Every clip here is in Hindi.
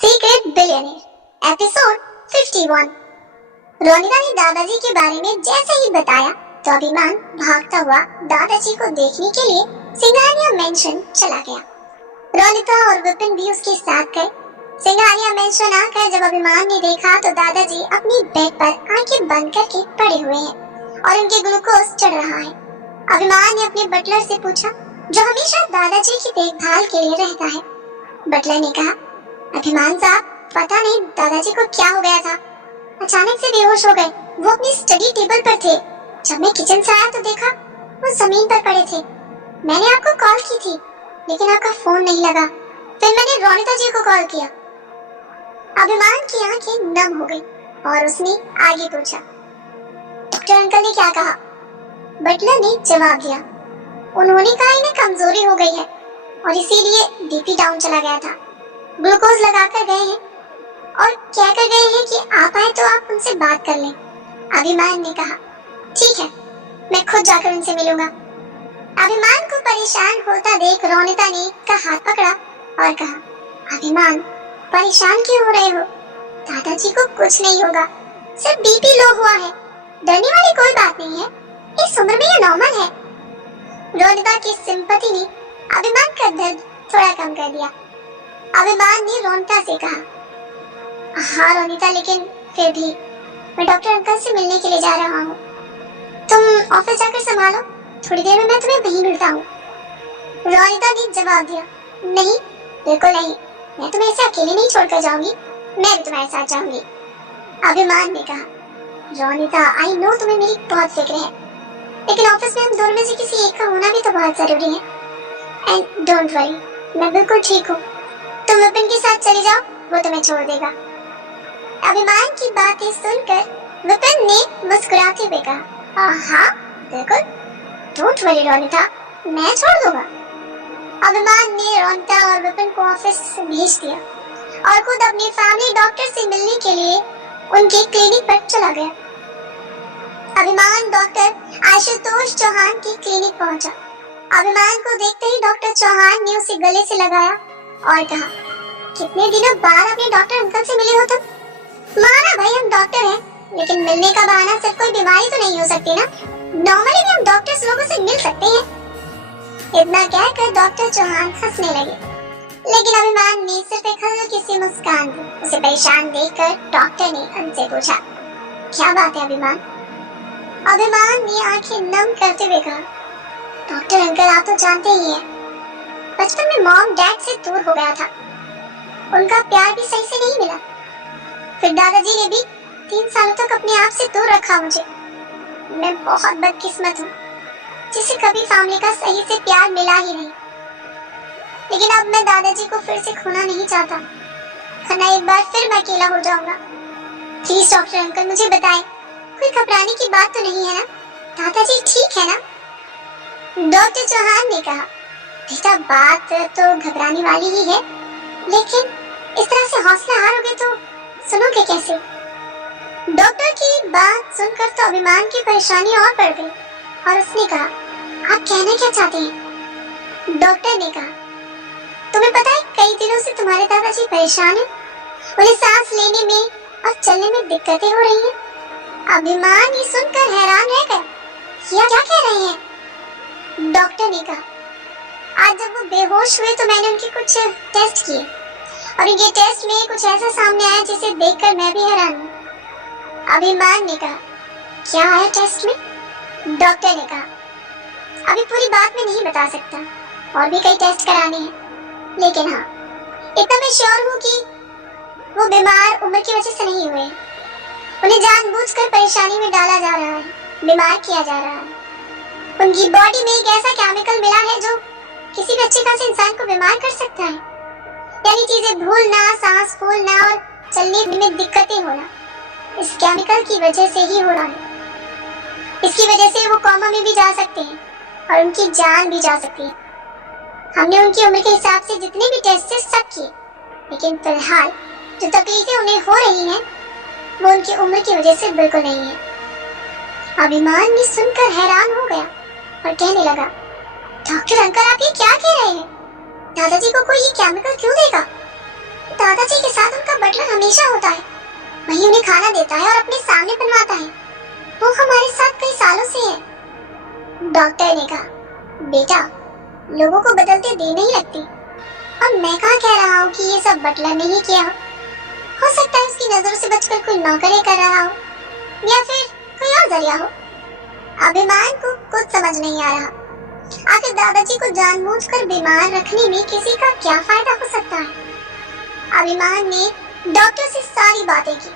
Secret billionaire episode 51। रोनिता ने दादाजी के बारे में जैसे ही बताया तो अभिमान भागता हुआ दादाजी को देखने के लिए सिंघानिया मेंशन चला गया। रोनिता और विपिन भी उसके साथ गए। सिंघानिया मेंशन आकर जब अभिमान ने देखा तो दादाजी अपनी बेड पर आंखें बंद करके पड़े हुए हैं और उनके ग्लूकोज चढ़ रहा है। अभिमान ने अपने बटलर से पूछा, जो हमेशा दादाजी की देखभाल के लिए रहता है। बटलर ने कहा, अभिमान साहब, पता नहीं दादाजी को क्या हो गया था, अचानक से बेहोश हो गए। वो अपनी स्टडी टेबल पर थे। जब मैं किचन से आया तो देखा वो जमीन पर पड़े थे। मैंने आपको कॉल की थी लेकिन आपका फोन नहीं लगा। फिर मैंने रोनिता जी को कॉल किया। अभिमान की आंखें नम हो गई और उसने आगे पूछा, डॉक्टर अंकल ने क्या कहा? बटलर ने जवाब दिया, उन्होंने कहा इन्हें कमजोरी हो गई है और इसीलिए बीपी डाउन चला गया था। ग्लूकोज लगाकर गए हैं और क्या कर गए हैं कि आप आए तो आप उनसे बात कर लें। अभिमान ने कहा, ठीक है, मैं खुद जाकर उनसे मिलूंगा। अभिमान को परेशान होता देख रोनिता ने उसका हाथ पकड़ा और कहा, अभिमान, परेशान क्यों हो रहे हो? दादाजी को कुछ नहीं होगा, सिर्फ बीपी लो हुआ है। डरने वाली कोई बात नहीं है, इस उम्र में ये नॉर्मल है। रोनिता की सिंपैथी ने अभिमान का दर्द थोड़ा कम कर दिया। अभिमान ने रोनिता से कहा, हाँ रोनिता, लेकिन फिर भी मैं डॉक्टर अंकल से मिलने के लिए जा रहा हूँ। तुम ऑफिस जाकर संभालो, थोड़ी देर में मैं तुम्हें वहीं मिलता हूँ। रोनिता ने जवाब दिया, नहीं, बिल्कुल नहीं, मैं तुम्हें ऐसे अकेले नहीं छोड़कर जाऊंगी, मैं भी तुम्हारे साथ जाऊंगी। अभिमान ने कहा, रोनिता, आई नो तुम्हें मेरी बहुत फिक्र है, लेकिन ऑफिस में हम दोनों में से किसी एक का होना भी तो बहुत जरूरी है। एंड डोंट वरी, मैं बिल्कुल ठीक हूँ। तुम विपिन के साथ चले जाओ, वो तुम्हें छोड़ देगा। अभिमान की बातें सुनकर विपिन ने मुस्कुराते हुए कहा, हाँ बिल्कुल, डोंट वरी रोनिता, मैं छोड़ दूंगा। अभिमान ने रोनिता और विपिन को ऑफिस भेज दिया और खुद अपने फैमिली डॉक्टर से मिलने के लिए उनके क्लिनिक पर चला गया। अभिमान डॉक्टर आशुतोष चौहान की क्लिनिक पहुंचा। अभिमान को देखते ही डॉक्टर चौहान ने उसे गले से लगाया और कहा, कितने दिनों बाद अपने डॉक्टर अंकल से मिले हो तुम? माना भाई हम डॉक्टर हैं, लेकिन मिलने का बहाना सिर्फ कोई बीमारी तो नहीं हो सकती ना। नॉर्मली भी हम डॉक्टर्स लोगों से मिल सकते हैं। इतना कहकर डॉक्टर चौहान हंसने लगे, लेकिन अभिमान ने सिर्फ एक हल्की सी मुस्कान दी। उसे परेशान देखकर डॉक्टर ने उनसे पूछा, क्या बात है अभिमान? अभिमान ने आंखें नम करते हुए कहा, डॉक्टर अंकल, आप तो जानते ही हैं, बचपन में मॉम डैड से दूर हो गया था, उनका प्यार भी सही से नहीं मिला। फिर दादाजी ने भी 3 सालों तक अपने आप से दूर रखा मुझे। मैं बहुत बदकिस्मत हूँ जिसे कभी फैमिली का सही से प्यार मिला ही नहीं। लेकिन अब मैं दादाजी को फिर से खोना नहीं चाहता, वरना एक बार फिर मैं अकेला हो जाऊंगा। प्लीज डॉक्टर अंकल, मुझे बताएं, कोई घबराने की बात तो नहीं है ना? दादाजी ठीक है ना? डॉक्टर चौहान ने कहा, बेटा, बात तो घबराने वाली ही है, लेकिन इस तरह से हौसला हारोगे तो सुनोगे कैसे? डॉक्टर की बात सुनकर तो अभिमान की परेशानी और बढ़ गई और उसने कहा, आप कहना क्या चाहते हैं? डॉक्टर ने कहा, तुम्हें पता है कई दिनों से तुम्हारे दादाजी परेशान हैं, उन्हें सांस लेने में और चलने में दिक्कतें हो रही हैं। अभिमान ये सुनकर हैरान रह गया, क्या क्या कह रहे हैं? डॉक्टर ने कहा, आज जब वो बेहोश हुए तो मैंने उनके कुछ टेस्ट किए और ये टेस्ट में कुछ ऐसा सामने आया जिसे देखकर मैं भी हैरान हूँ। अभिमान ने कहा, क्या आया टेस्ट में? डॉक्टर ने कहा, अभी पूरी बात मैं नहीं बता सकता, और भी कई टेस्ट कराने हैं, लेकिन हाँ, इतना मैं श्योर हूँ कि वो बीमार उम्र की वजह से नहीं हुए। उन्हें जानबूझकर परेशानी में डाला जा रहा है, बीमार किया जा रहा है। उनकी बॉडी में एक ऐसा केमिकल मिला है जो किसी भी अच्छे खासे इंसान को बीमार कर सकता है, यानी चीजें भूलना, सांस फूलना और चलने में दिक्कतें होना इस केमिकल की वजह से ही हो रहा है। इसकी वजह से वो कोमा में भी जा सकते हैं और उनकी जान भी जा सकती है। हमने उनकी उम्र के हिसाब से जितने भी टेस्ट सब किए, लेकिन फिलहाल जो तकलीफें उन्हें हो रही हैं वो उनकी उम्र की वजह से बिल्कुल नहीं है। अभिमान ने सुनकर हैरान हो गया और कहने लगा, डॉक्टर अंकल, आप ये क्या कह रहे हैं? दादाजी को कोई ये केमिकल क्यों देगा? दादाजी के साथ उनका बटलर हमेशा होता है, वही उन्हें खाना देता है और अपने सामने बनवाता है। वो हमारे साथ कई सालों से है। डॉक्टर ने कहा, बेटा लोगों को बदलते देर नहीं लगती। अब मैं कहाँ कह रहा हूँ कि ये सब बटलर ने ही किया हो सकता है उसकी नजरों से बचकर कोई नौकरी कर रहा हो या फिर कोई और जरिया हो। अभिमान को कुछ समझ नहीं आ रहा। आखिर दादाजी को जानबूझकर बीमार रखने में किसी का क्या फायदा हो सकता है। अभिमान ने डॉक्टर से सारी बातें की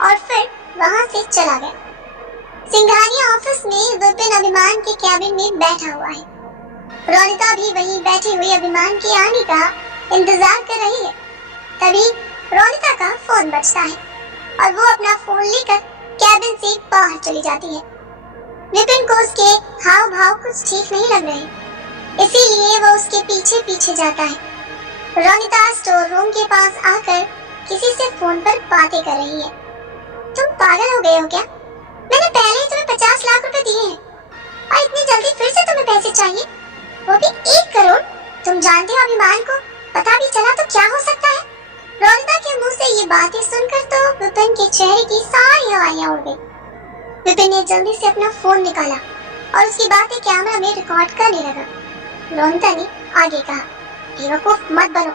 और फिर वहाँ से चला गया। सिंघानिया ऑफिस में विपिन अभिमान के कैबिन में बैठा हुआ है। रोनिता भी वहीं बैठी हुई अभिमान के आने का इंतजार कर रही है। तभी रोनिता का फोन बजता है और वो अपना फोन लेकर कैबिन से बाहर चली जाती है। विपिन को उसके हाव भाव कुछ ठीक नहीं लग रहे, इसीलिए वो उसके पीछे पीछे जाता है। रोनिता स्टोर रूम के पास आकर किसी से फोन पर बातें कर रही है। तुम पागल हो गए हो क्या? मैंने पहले ही तुम्हें 50 लाख रुपए दिए हैं और इतनी जल्दी फिर से तुम्हें पैसे चाहिए, वो भी 1 करोड़। तुम जानते हो अभिमान को पता भी चला तो क्या हो सकता है? रोनिता के मुंह से ये बातें सुनकर तो विपिन के चेहरे की सारी हवाइयां उड़ गई। विपिन ने जल्दी से अपना फोन निकाला और उसकी बातें कैमरा में रिकॉर्ड करने लगा। रोनिता ने आगे कहा, बेवकूफ मत बनो,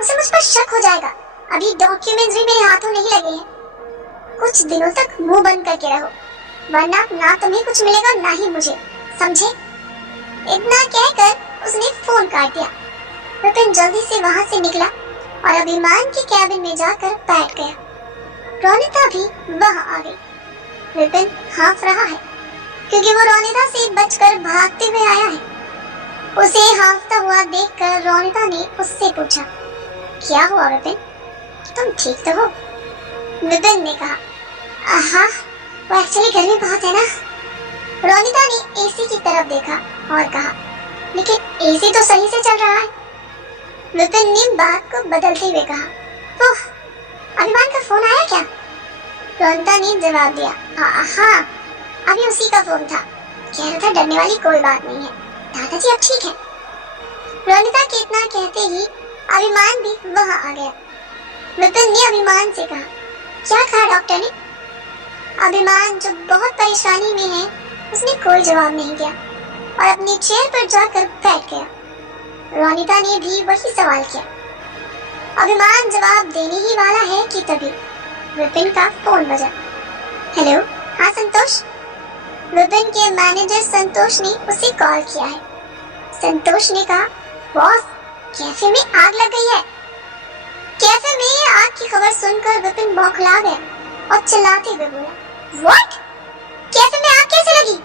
उसे मुझ पर शक हो जाएगा। अभी डॉक्यूमेंट्स भी मेरे हाथों नहीं लगे हैं। कुछ दिनों तक मुंह बंद करके रहो, वरना ना तुम्हें कुछ मिलेगा ना ही मुझे, समझे? इतना कहकर उसने फोन काट दिया। विपिन जल्दी से वहाँ से निकला और अभिमान के कैबिन में जाकर बैठ गया। रोनिता भी वहाँ आ गई। विपिन हाँफ रहा है क्योंकि वो रोनिता से बचकर भागते हुए आया है। उसे हाँफता हुआ देखकर रोनिता ने उससे पूछा, क्या हुआ विपिन, तुम ठीक तो हो? विपिन ने कहा, हाँ, वो एक्चुअली गर्मी बहुत है ना। रोनिता ने एसी की तरफ देखा और कहा, लेकिन एसी तो सही से चल रहा है। विपिन ने बात को बदलते हुए कहा, ओह, अभिमान का फोन आया क्या? रोनिता ने जवाब दिया, हाँ, अभी उसी का फोन था। कह रहा था डरने वाली कोई बात नहीं है, दादाजी अब ठीक है। रोनिता के इतना कहते ही अभिमान भी वहाँ आ गया। विपिन ने अभिमान से कहा, क्या कहा डॉक्टर ने? अभिमान जो बहुत परेशानी में है, उसने कोई जवाब नहीं दिया और अपनी चेयर पर जाकर बैठ गया। रोनिता ने भी वही सवाल किया। अभिमान जवाब देने ही वाला है कि तभी विपिन का फोन बजा। हेलो, हाँ संतोष। विपिन के मैनेजर संतोष ने उसे कॉल किया है। संतोष ने कहा, बॉस, कैफे में आग लग गई है। कैफे में आग की खबर सुनकर विपिन बौखला गया और चिल्लाते हुए बोला, व्हाट? कैफे में आग कैसे लगी?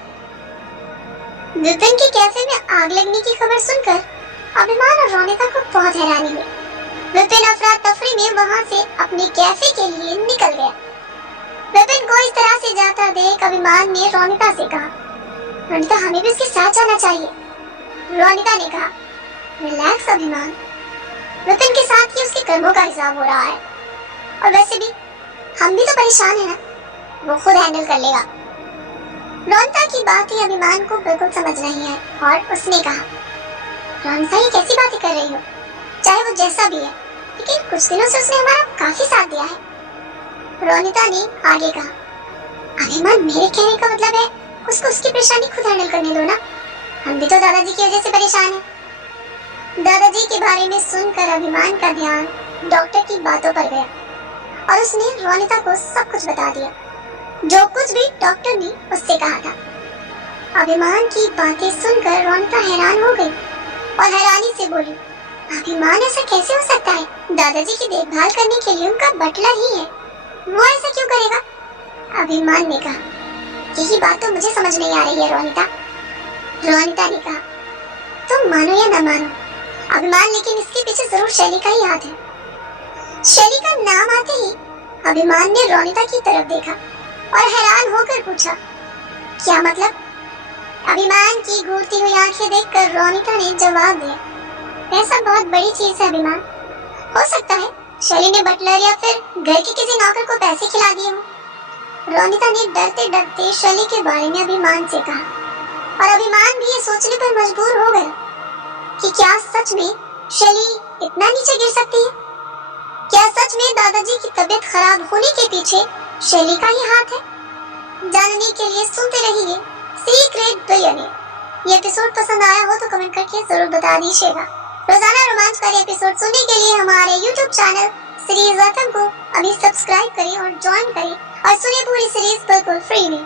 विपिन के कैफे में आग लगने की खबर सुनकर अभिमान और रोनिता को बहुत हैरानी हुई। विपिन अफरा तफरी में वहाँ से अपने कैफे के लिए निकल गया। विपिन को इस तरह से जाता देख अभिमान ने रोनिता से कहा, रोनिता, हमें भी उसके साथ जाना चाहिए। रोनिता ने कहा, रिलैक्स अभिमान, विपिन के साथ ही उसके कर्मों का हिसाब हो रहा है और वैसे भी हम भी तो परेशान है ना, वो खुद हैंडल कर लेगा। रोनिता की बातें अभिमान को बिल्कुल समझ नहीं आई और उसने कहा, रोनिता ये कैसी बातें कर रही हो? चाहे वो जैसा भी है, लेकिन कुछ दिनों से उसने हमारा काफी साथ दिया है। रोनिता ने आगे कहा, अभिमान, मेरे कहने का मतलब है उसको उसकी परेशानी खुद हैंडल करने दो ना, हम भी तो दादाजी की वजह से परेशान हैं। दादाजी के बारे में सुनकर अभिमान का ध्यान डॉक्टर की बातों पर गया और उसने रोनिता को सब कुछ बता दिया, जो कुछ भी डॉक्टर ने उससे कहा था। अभिमान की बातें सुनकर रोनिता हैरान हो गई और हैरानी से बोली, अभिमान, ऐसा कैसे हो सकता है? दादाजी की देखभाल करने के लिए उनका बटलर ही है, वो ऐसा क्यों करेगा? अभिमान ने कहा, यही बात तो मुझे समझ नहीं आ रही है रोनिता। रोनिता ने कहा, तुम मानो या न मानो अभिमान, लेकिन इसके पीछे जरूर शैली का ही हाथ है। शैली का नाम आते ही अभिमान ने रोनिता की तरफ देखा और हैरान होकर पूछा, क्या मतलब? अभिमान की घूरती हुई आंखें देखकर रोनिता ने जवाब दिया, ऐसा बहुत बड़ी चीज है अभिमान, हो सकता है शैली ने बटलर या फिर घर के किसी नौकर को पैसे खिला दिए हों। रोनिता ने डरते डरते शैली के बारे में अभिमान से कहा और अभिमान भी ये सोचने पर मजबूर हो गया कि क्या सच में शैली इतना नीचे गिर सकती है। क्या सच में दादाजी की तबीयत खराब होने के पीछे शैली का ही हाथ है? जानने के लिए सुनते रहिए सीक्रेट बिलियनेयर। ये एपिसोड पसंद आया हो तो कमेंट करके जरूर बता दीजिएगा। रोजाना रोमांचकारी एपिसोड सुनने के लिए हमारे YouTube चैनल सीरीज एफएम को अभी सब्सक्राइब करें और ज्वाइन करें और सुनिए पूरी सीरीज बिल्कुल फ्री में।